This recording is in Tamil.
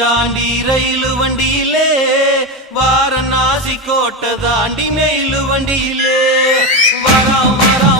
பூச்சாண்டி ரயிலு வண்டியிலே வாரணாசி கோட்டை தாண்டி மெயிலு வண்டியிலே வராம் வராம்